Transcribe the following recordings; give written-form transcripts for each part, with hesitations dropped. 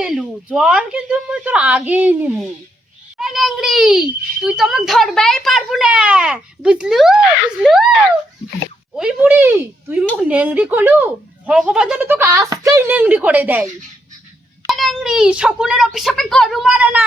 গেলু, জল কিন্তু মুই তোর আগেই নিমু। নেংড়ি তুই তো আমাকে ধরবাই পারবো না, বুঝলু বুঝলু। ওই বুড়ি তুই মুখ নেংড়ি কলু, ভগবান যেন তোকে আজকেই নেংড়ি করে দেয়। নেংড়ি শকুনের অভিশাপে গরু মারে না।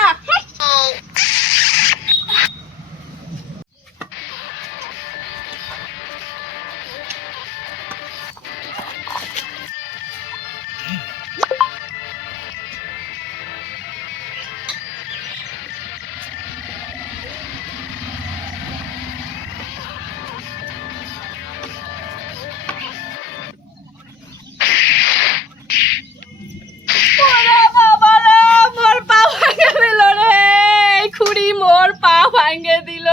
ভাঙ্গে দিল,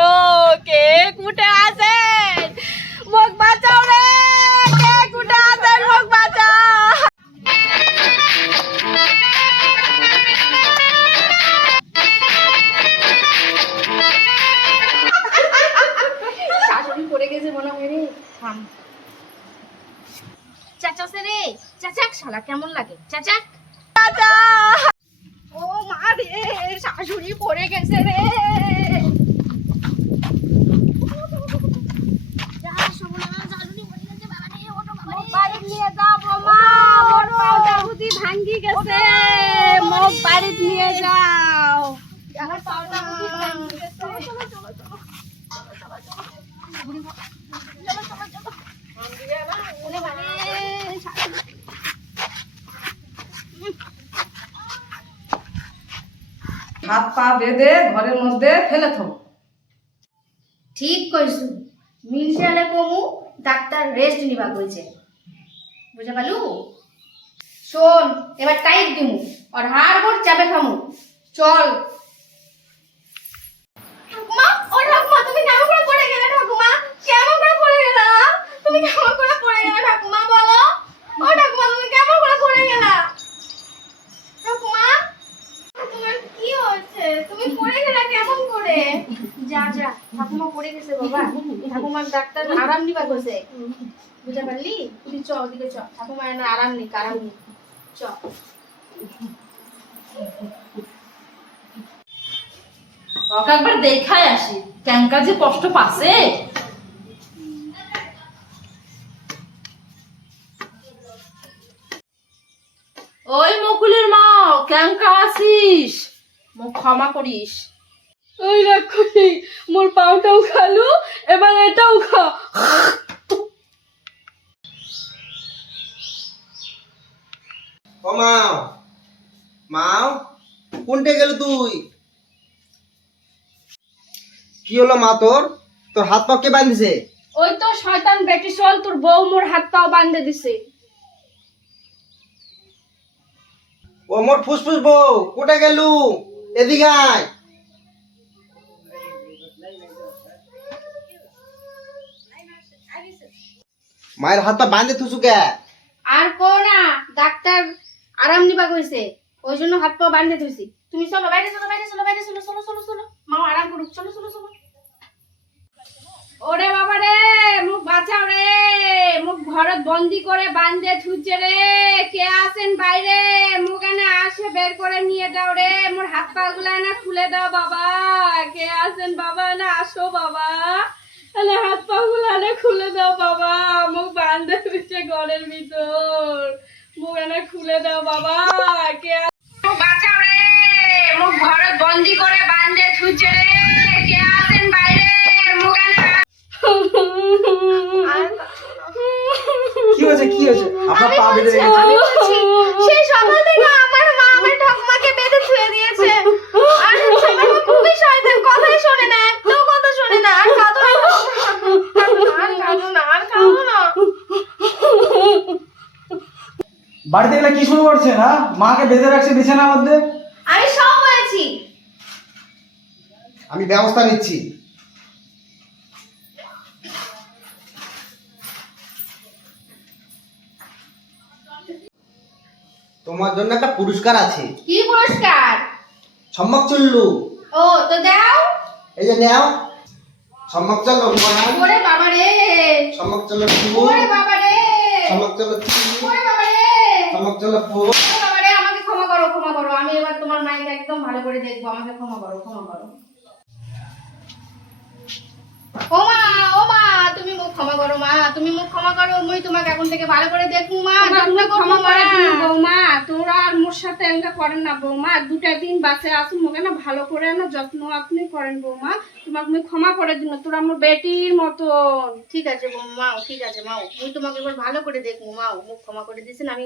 কে কুটে আছেন মুখ বাঁচাও রে, কে কুটে আছেন মুখ বাঁচাও। শাশুড়ি পড়ে গেছে মনে হয় রে। চাচা রে, চাচা শালা কেমন লাগে চাচা? চাচা ও মা রে, শাশুড়ি পড়ে গেছে রে। ভাঙ্গি গেছে, মুখ বাড়ি নিয়ে যাও। হাত পা বেঁধে ঘরের মধ্যে ফেলে থো। ঠিক কইছু, মিলশালে কমু ডাক্তার রেস্ট নিবা কইছে, বুঝা পালু। শোন এবার টাইট দিমু আর হাড় গোড় চাপে খামু, চল। ঠাকুমা ও ঠাকুমা তুমি কেমন করে পড়ে গেলে? ঠাকুমা কেমন করে পড়ে গেলা? তুমি কেমন করে পড়ে গেলে ঠাকুমা বলো? ও ঠাকুমা তুমি কেমন করে পড়ে গেলা? ঠাকুমা তোমার কি হচ্ছে? তুমি পড়ে গেলা কেমন করে? যা যা ঠাকুমা পড়ে গেছে বাবা, ঠাকুমার ডাক্তার আরাম নিবা কইছে, বুঝা পারলি? তুই চ ওদিকে চ, ঠাকুমা এনে আরাম নি, আরাম নি, চ। ওকে একবার দেখাই আসি, ক্যাঙ্কা যে কষ্ট পাচ্ছে। ওই মকুলের মা, ক্যাঙ্কা আসিস, মুখ ক্ষমা করিস। ওই রাক্ষসী মোর পাউটাও খালু, এবার এটাও খা। ও মাও, মাও কোনটে গেল তুই? কি হলো মা তোর? তোর হাত পা কে বাঁধিছে? ওই তো শয়তান বেটি চল, তোর বউ মোর হাত পাও বাঁধে দিছে। ও মোর ফুসফুস বউ, কোটে গেলু? এদিকে আয়। মায়ের হাত পা বাঁধে থুসু কে? আর কো না, ডাক্তার আরাম নিবা কইছে, ওই জন্য হাত পা বাঁধে দিছি। তুমি চলো বাইরে, চলো বাইরে, চলো বাইরে, চলো চলো চলো চলো, মা আরাম করুক, চলো চলো চলো। ওরে বাবা রে, মুখ বাঁচাও রে, মুখ ঘরত বন্দি করে বাঁধে থুইছে রে, কে আছেন বাইরে? মুখ এনে আসে বের করে নিয়ে যাও রে, মোর হাত পা গুলা না খুলে দাও বাবা, কে আছেন বাবা? না আসো বাবা, তাহলে হাত পা গুলা না খুলে দাও বাবা, মুখ বাঁধে থুইছে ঘরের ভিতর, মুখ এনে খুলে দাও বাবা, কে মুখ বাঁচাও রে, মুখ ঘরত বন্দি করে বাঁধে থুইছে রে, কে আছেন বাইরে? মুখ এনে কি হয়েছে কি হয়েছে? আপনার পা বেঁধে রেখেছে? সেই সকাল থেকে আমার মা আমার ঠাকুমাকে বেঁধে ছুঁয়ে দিয়েছে, আর ঠাকুমা খুবই শয়তান, কথাই শোনে না, একটাও কথা শোনে না। আর কাঁদো না, আর কাঁদো না, আর কাঁদো না। বাড়িতে গেলে কি শুরু করছেন? হ্যাঁ, মাকে বেঁধে রাখছে বিছানার মধ্যে। আমি সব বলেছি। আমি ব্যবস্থা নিচ্ছি। তোমার জন্য একটা পুরস্কার আছে। কি পুরস্কার? সম্মক চুল্লু। ও তো দাও। এই যে নাও সম্মক চলো। ওরে বাবা রে, সম্মক চলো। ওরে বাবা রে, সম্মক চলো। ওরে বাবা রে, সম্মক চলো। ওরে বাবা রে, আমাকে ক্ষমা করো, ক্ষমা করো, আমি এবার তোমার মায়ের একদম ভালো করে দেখবো, আমাকে ক্ষমা করো, ক্ষমা করো। ও মা তুমি মুখ ক্ষমা করো মা, তুমি মুখ ক্ষমা করো, মুই তোমাকে এখন থেকে ভালো করে দেখবো মা, যত্ন করবো মা। বৌমা তোরা আর মোর সাথে এঙ্গা করেন না বৌমা, 2টা দিন বাসে আসুন মোকে না ভালো করে না যত্ন আপনি করেন বৌমা, তোমাকে আমি ক্ষমা করে দিন, তোরা আমার বেটির মতন। ঠিক আছে বৌমা, ঠিক আছে মা, মুই তোমাকে এবার ভালো করে দেখবো মা, মুখ ক্ষমা করে দিছেন, আমি